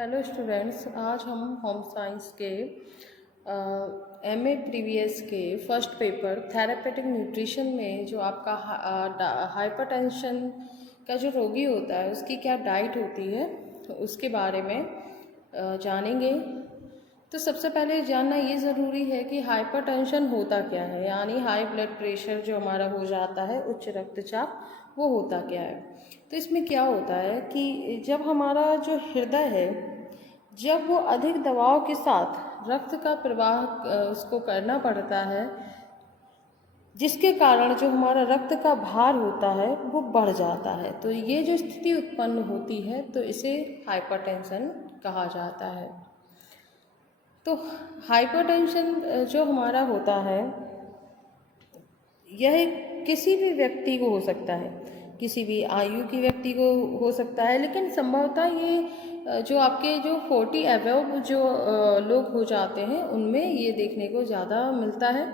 Hello students, आज हम home science के एमए प्रीवियस के फर्स्ट पेपर थेरापेटिक न्यूट्रिशन में जो आपका हाइपरटेंशन का जो रोगी होता है उसकी क्या डाइट होती है तो उसके बारे में जानेंगे। तो सबसे पहले जानना ये ज़रूरी है कि हाइपरटेंशन होता क्या है, यानी हाई ब्लड प्रेशर जो हमारा हो जाता है, उच्च रक्तचाप, वो होता क्या है। तो इसमें क्या होता है कि जब हमारा जो हृदय है, जब वो अधिक दबाव के साथ रक्त का प्रवाह उसको करना पड़ता है, जिसके कारण जो हमारा रक्त का भार होता है वो बढ़ जाता है, तो ये जो स्थिति उत्पन्न होती है तो इसे हाइपरटेंशन कहा जाता है। तो हाइपरटेंशन जो हमारा होता है यह किसी भी व्यक्ति को हो सकता है, किसी भी आयु की व्यक्ति को हो सकता है, लेकिन संभवतः ये जो आपके जो 40 अबव जो लोग हो जाते हैं उनमें ये देखने को ज़्यादा मिलता है।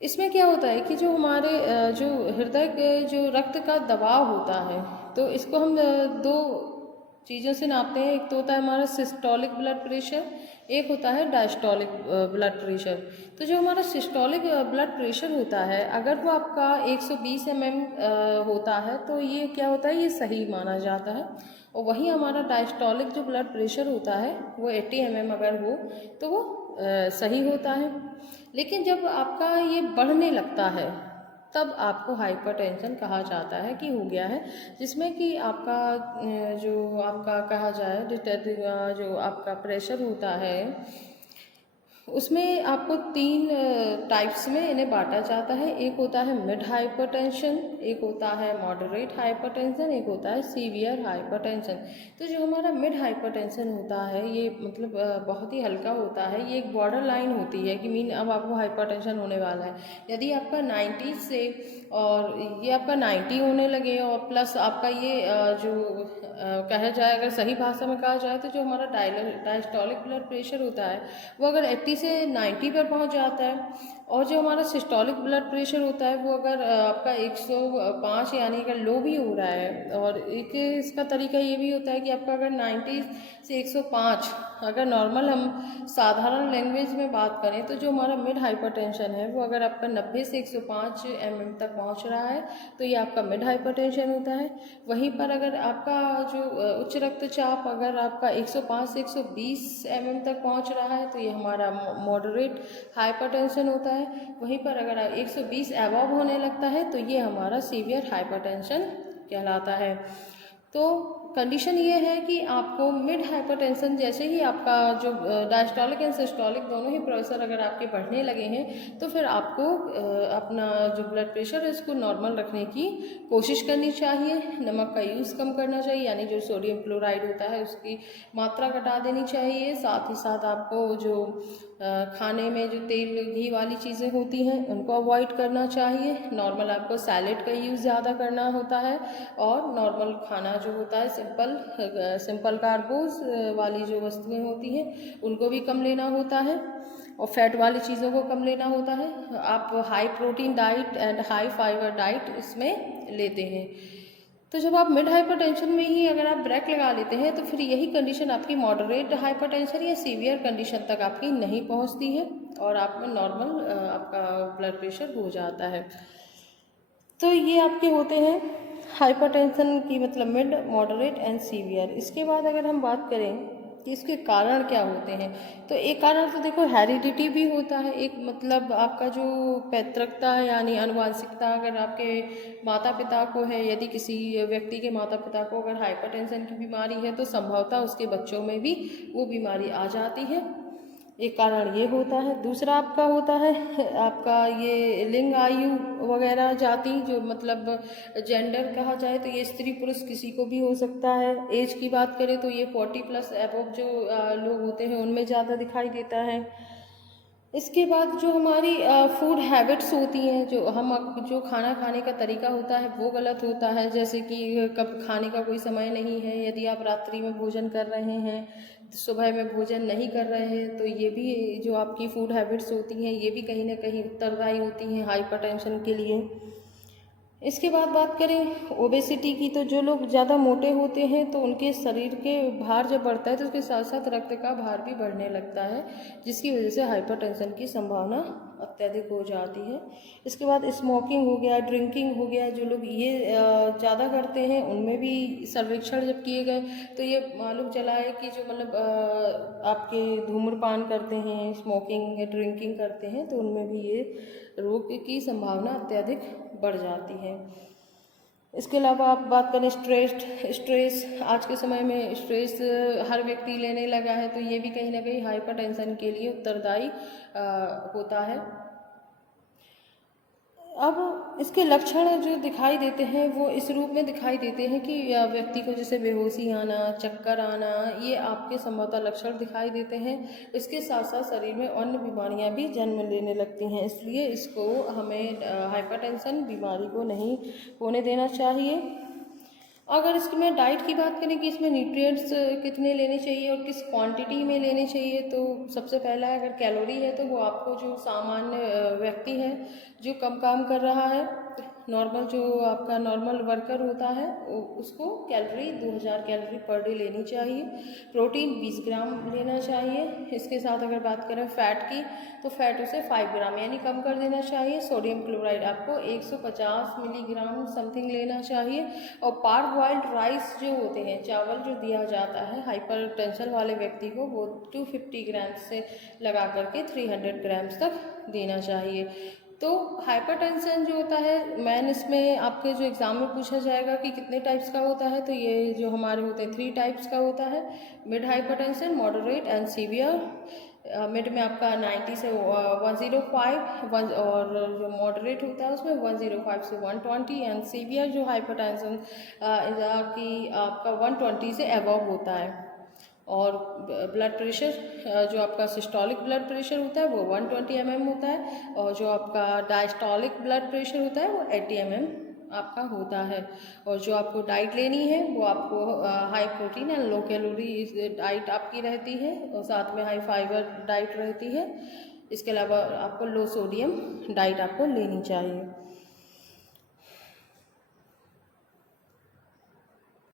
इसमें क्या होता है कि जो हमारे जो हृदय के जो रक्त का दबाव होता है, तो इसको हम दो चीज़ों से नापते हैं। एक तो होता है हमारा सिस्टोलिक ब्लड प्रेशर, एक होता है डायस्टोलिक ब्लड प्रेशर। तो जो हमारा सिस्टोलिक ब्लड प्रेशर होता है, अगर वो आपका 120 mm होता है तो ये क्या होता है, ये सही माना जाता है। और वहीं हमारा डायस्टोलिक जो ब्लड प्रेशर होता है वो 80 mm अगर हो तो वो सही होता है। लेकिन जब आपका ये बढ़ने लगता है तब आपको हाइपरटेंशन कहा जाता है कि हो गया है, जिसमें कि आपका जो आपका कहा जाए जो आपका प्रेशर होता है उसमें आपको 3 टाइप्स में इन्हें बांटा जाता है। एक होता है मिड हाइपरटेंशन, एक होता है मॉडरेट हाइपरटेंशन, एक होता है सीवियर हाइपरटेंशन। तो जो हमारा मिड हाइपरटेंशन होता है ये मतलब बहुत ही हल्का होता है। ये एक बॉर्डर लाइन होती है कि मीन अब आपको हाइपरटेंशन होने वाला है। यदि आपका 90 से और ये आपका 90 होने लगे और प्लस आपका ये जो कहा जाए, अगर सही भाषा में कहा जाए तो जो हमारा डायस्टोलिक ब्लड प्रेशर होता है वो अगर 80 से 90 पर पहुंच जाता है, और जो हमारा सिस्टोलिक ब्लड प्रेशर होता है वो अगर आपका 105 यानी अगर लो भी हो रहा है, और एक इसका तरीका ये भी होता है कि आपका अगर 90 से 105 अगर नॉर्मल हम साधारण लैंग्वेज में बात करें तो जो हमारा मिड हाइपरटेंशन है वो अगर आपका 90 से 105 mm तक पहुंच रहा है तो ये आपका मिड हाइपरटेंशन होता है। वहीं पर अगर आपका जो उच्च रक्तचाप अगर आपका 105 से 120 mm तक पहुंच रहा है तो ये हमारा मॉडरेट हाइपरटेंशन होता है। वहीं पर अगर 120 अबव होने लगता है तो ये हमारा सीवियर हाइपरटेंशन कहलाता है। तो कंडीशन ये है कि आपको मिड हाइपरटेंशन जैसे ही आपका जो डायस्टोलिक एंड सिस्टोलिक दोनों ही प्रेशर अगर आपके बढ़ने लगे हैं तो फिर आपको अपना जो ब्लड प्रेशर है इसको नॉर्मल रखने की कोशिश करनी चाहिए। नमक का यूज़ कम करना चाहिए, यानी जो सोडियम क्लोराइड होता है उसकी मात्रा घटा देनी चाहिए। साथ ही साथ आपको जो खाने में जो तेल घी वाली चीज़ें होती हैं उनको अवॉइड करना चाहिए। नॉर्मल आपको सैलेड का यूज़ ज़्यादा करना होता है, और नॉर्मल खाना जो होता है सिंपल कार्बोज वाली जो वस्तुएं होती हैं उनको भी कम लेना होता है, और फैट वाली चीज़ों को कम लेना होता है। आप high protein diet and high fibre diet इसमें लेते हैं। तो जब आप मिड हाइपरटेंशन में ही अगर आप ब्रेक लगा लेते हैं तो फिर यही कंडीशन आपकी मॉडरेट हाइपरटेंशन या सीवियर कंडीशन तक आपकी नहीं पहुंचती है और आप में नॉर्मल आपका ब्लड प्रेशर हो जाता है। तो ये आपके होते हैं हाइपरटेंशन की मतलब मिड, मॉडरेट एंड सीवियर। इसके बाद अगर हम बात करें कि इसके कारण क्या होते हैं, तो एक कारण तो देखो हेरिडिटी भी होता है। एक मतलब आपका जो पैतृकता है यानी आनुवंशिकता, अगर आपके माता पिता को है, यदि किसी व्यक्ति के माता पिता को अगर हाइपरटेंशन की बीमारी है तो संभवतः उसके बच्चों में भी वो बीमारी आ जाती है। एक कारण ये होता है। दूसरा आपका होता है आपका ये लिंग, आयु वगैरह, जाति, जो मतलब जेंडर कहा जाए तो ये स्त्री पुरुष किसी को भी हो सकता है। एज की बात करें तो ये 40+ एबव जो लोग होते हैं उनमें ज़्यादा दिखाई देता है। इसके बाद जो हमारी फूड हैबिट्स होती हैं, जो खाना खाने का तरीका होता है वो गलत होता है। जैसे कि कब खाने का कोई समय नहीं है, यदि आप रात्रि में भोजन कर रहे हैं, सुबह में भोजन नहीं कर रहे हैं, तो ये भी जो आपकी फूड हैबिट्स होती हैं ये भी कहीं ना कहीं उत्तरदायी होती हैं हाइपरटेंशन के लिए। इसके बाद बात करें ओबेसिटी की, तो जो लोग ज़्यादा मोटे होते हैं तो उनके शरीर के भार जब बढ़ता है तो उसके साथ साथ रक्त का भार भी बढ़ने लगता है, जिसकी वजह से हाइपरटेंशन की संभावना अत्यधिक हो जाती है। इसके बाद स्मोकिंग हो गया, ड्रिंकिंग हो गया, जो लोग ये ज़्यादा करते हैं उनमें भी सर्वेक्षण जब किए गए तो ये मालूम चला है कि जो मतलब आपके धूम्रपान करते हैं, स्मोकिंग या ड्रिंकिंग करते हैं तो उनमें भी ये रोग की संभावना अत्यधिक बढ़ जाती है। इसके अलावा आप बात करें स्ट्रेस आज के समय में स्ट्रेस हर व्यक्ति लेने लगा है, तो ये भी कहीं ना कहीं हाइपरटेंशन के लिए उत्तरदायी होता है। अब इसके लक्षण जो दिखाई देते हैं वो इस रूप में दिखाई देते हैं कि व्यक्ति को जैसे बेहोशी आना, चक्कर आना, ये आपके संभवतः लक्षण दिखाई देते हैं। इसके साथ साथ शरीर में अन्य बीमारियां भी जन्म लेने लगती हैं, इसलिए इसको हमें हाइपरटेंशन बीमारी को नहीं होने देना चाहिए। अगर इसमें डाइट की बात करें कि इसमें न्यूट्रिएंट्स कितने लेने चाहिए और किस क्वांटिटी में लेने चाहिए, तो सबसे पहला अगर कैलोरी है तो वो आपको जो सामान्य व्यक्ति है जो कम काम कर रहा है, नॉर्मल जो आपका नॉर्मल वर्कर होता है उसको कैलोरी 2000 कैलोरी पर डे लेनी चाहिए। प्रोटीन 20 ग्राम लेना चाहिए। इसके साथ अगर बात करें फैट की तो फैट उसे 5 ग्राम यानी कम कर देना चाहिए। सोडियम क्लोराइड आपको 150 मिलीग्राम समथिंग लेना चाहिए। और पार्ब वाइल्ड राइस जो होते हैं, चावल जो दिया जाता है हाइपरटेंशन वाले व्यक्ति को, वो 250 ग्राम से लगा करके 300 ग्राम्स तक देना चाहिए। तो हाइपरटेंशन जो होता है मैन, इसमें आपके जो एग्ज़ाम में पूछा जाएगा कि कितने टाइप्स का होता है, तो ये जो हमारे होते हैं 3 टाइप्स का होता है। Mid hypertension, moderate and severe. Mid में आपका 90 से 105 और जो मॉडरेट होता है उसमें 105 से 120 एंड सीवियर जो हाइपरटेंशन की आपका 120 से अबव होता है। और ब्लड प्रेशर जो आपका सिस्टोलिक ब्लड प्रेशर होता है वो 120 mm होता है, और जो आपका डायस्टोलिक ब्लड प्रेशर होता है वो 80 mm आपका होता है। और जो आपको डाइट लेनी है वो आपको high protein and low calorie diet आपकी रहती है, और साथ में हाई फाइबर डाइट रहती है। इसके अलावा आपको लो सोडियम डाइट आपको लेनी चाहिए।